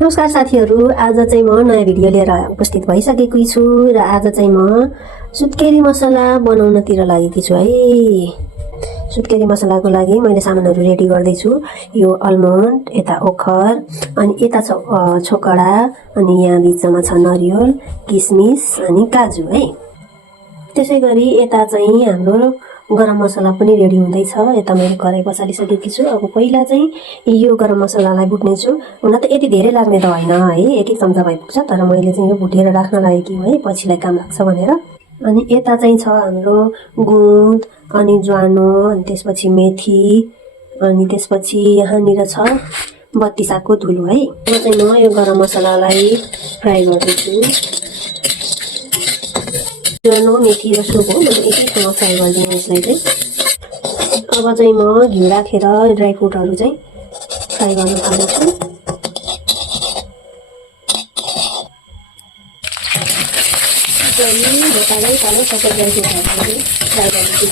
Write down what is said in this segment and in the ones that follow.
नमस्कार साथीहरू, आज चाहिँ म नयाँ भिडियो लिएर उपस्थित भइसकेको छु र आज चाहिँ म सुत्केरी मसला बनाउनतिर लागेकी छु है। सुत्केरी मसलाको लागि मैले सामानहरू रेडी गर्दैछु। यो अलमोन्ड, यता ओखर, अनि यता छ छोकडा, अनि यहाँ बिचमा छ नरिवल, किसमिस अनि काजु है। त्यसैगरी यता चाहिँ हाम्रो गरम मसला पनि रेडी हुँदैछ। यता मैले कराई बसालिसकेकी छु। अब पहिला चाहिँ यो गरम मसलालाई भुट्नेछु। हुन त यति धेरै लाग्ने त होइन है, एक चम्चा भइपुग्छ, तर मैले चाहिँ यो भुटेर राख्न लागेकी हुँ है, पछिलाई काम लाग्छ भनेर। अनि यता चाहिँ छ हाम्रो गुँड, अनि ज्वानो, अनि त्यसपछि मेथी, अनि त्यसपछि यहाँनिर छ बत्ती सागको धुलो है। अब चाहिँ म यो गरम मसलालाई फ्राई गर्दैछु। ज्वानो, मेथी र सुप हो, मैले एकैसँग फ्राई गरिदिएँ यसलाई चाहिँ। अब चाहिँ म घिउ राखेर ड्राई फ्रुटहरू चाहिँ फ्राई गर्न थाल्छु। कालो सबै ड्राई फ्रुटहरू फ्राई गर्दैछु।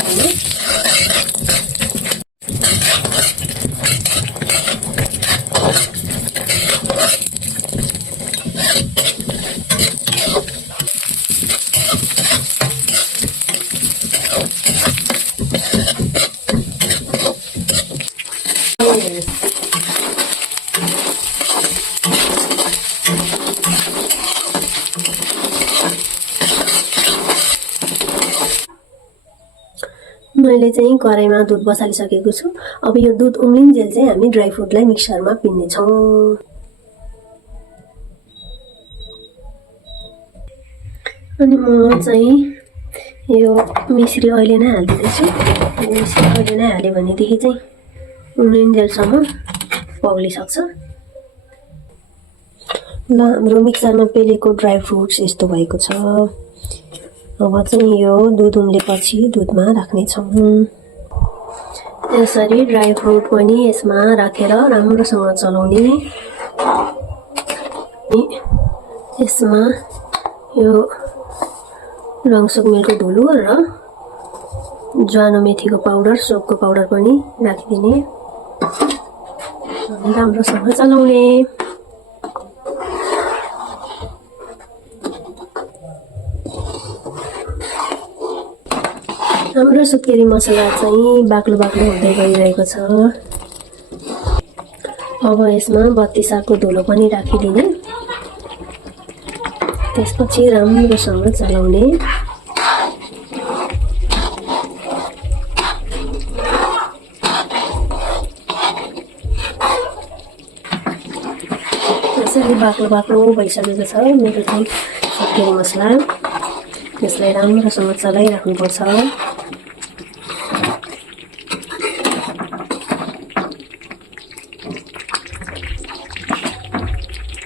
मैले चाहिँ कराईमा दुध बसालिसकेको छु। अब यो दुध उम्लिन्जेल चाहिँ हामी ड्राई फ्रुटलाई मिक्सरमा पिन्नेछौँ। अनि म चाहिँ यो मिश्री अहिले नै हालिदिँदैछु। मिश्री अहिले नै हाल्यो भनेदेखि चाहिँ उम्लिन्जेलसम्म पग्लिसक्छ। ल, हाम्रो मिक्सरमा पेलेको ड्राई फ्रुट्स यस्तो भएको छ। अब चाहिँ यो दुध उम्लेपछि दुधमा राख्नेछौँ। यसरी ड्राई फ्रुट पनि यसमा राखेर राम्रोसँग चलाउने। यसमा यो रङसुक मिलको धुलो र ज्वानो मेथीको पाउडर, सोपको पाउडर पनि राखिदिने अनि राम्रोसँग चलाउने। हाम्रो सुत्केरी मसला चाहिँ बाक्लो बाक्लो हुँदै गइरहेको छ। अब यसमा बत्ती सागको धुलो पनि राखिदिने। त्यसपछि राम्रोसँग चलाउने। यसरी बाक्लो बाक्लो भइसकेको छ मेरो चाहिँ सुत्केरी मसला। यसलाई राम्रोसँग चलाइराख्नुपर्छ।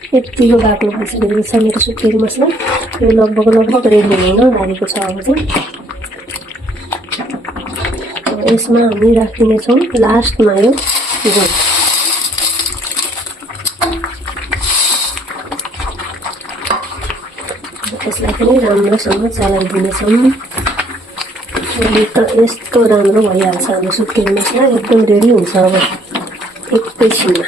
यतिको बाक्लो भइसकेको छ मेरो सुत्केरी मसला। यो लगभग रेडी हुन लागेको छ। अब चाहिँ यसमा हामी राखिदिनेछौँ लास्टमा यो गुड। यसलाई पनि राम्रोसँग चलाइदिनेछौँ। यस्तो राम्रो भइहाल्छ हाम्रो सुत्केरी मसला, एकदम रेडी हुन्छ अब एकैछिनमा।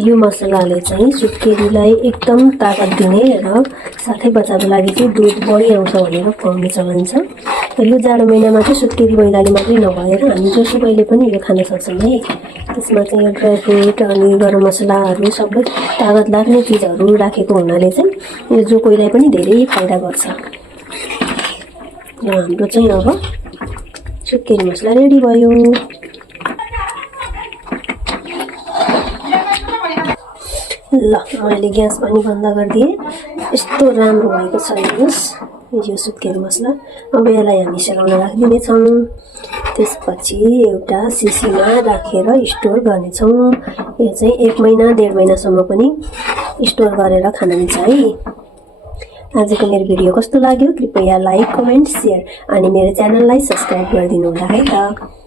यो मसलाले चाहिँ सुत्केरीलाई एकदम ताकत दिने र साथै बच्चाको लागि चाहिँ दुध बढी आउँछ भनेर खुवाउने चलन छ। यो जाडो महिनामा चाहिँ सुत्केरी महिलाले मात्रै नभएर हामी जोसुकैले पनि यो खान सक्छौँ है। त्यसमा चाहिँ यो ड्राई फ्रुट अनि गरम मसलाहरू सबै ताकत लाग्ने चिजहरू राखेको हुनाले चाहिँ यो जो कोहीलाई पनि धेरै फाइदा गर्छ। र हाम्रो चाहिँ अब सुत्केरी मसला रेडी भयो। ल, मैले ग्यास पनि बन्द गरिदिएँ। यस्तो राम्रो भएको छ हेर्नुहोस् यो सुत्केरी मसला। अब यसलाई हामी सेलाउन राखिदिनेछौँ। त्यसपछि एउटा सिसीमा राखेर स्टोर गर्नेछौँ। यो चाहिँ 1 महिना 1.5 महिनासम्म पनि स्टोर गरेर खान मिल्छ है। आजको मेरो भिडियो कस्तो लाग्यो कृपया लाइक, कमेन्ट, शेयर अनि मेरो च्यानललाई सब्स्क्राइब गरिदिनु होला है त।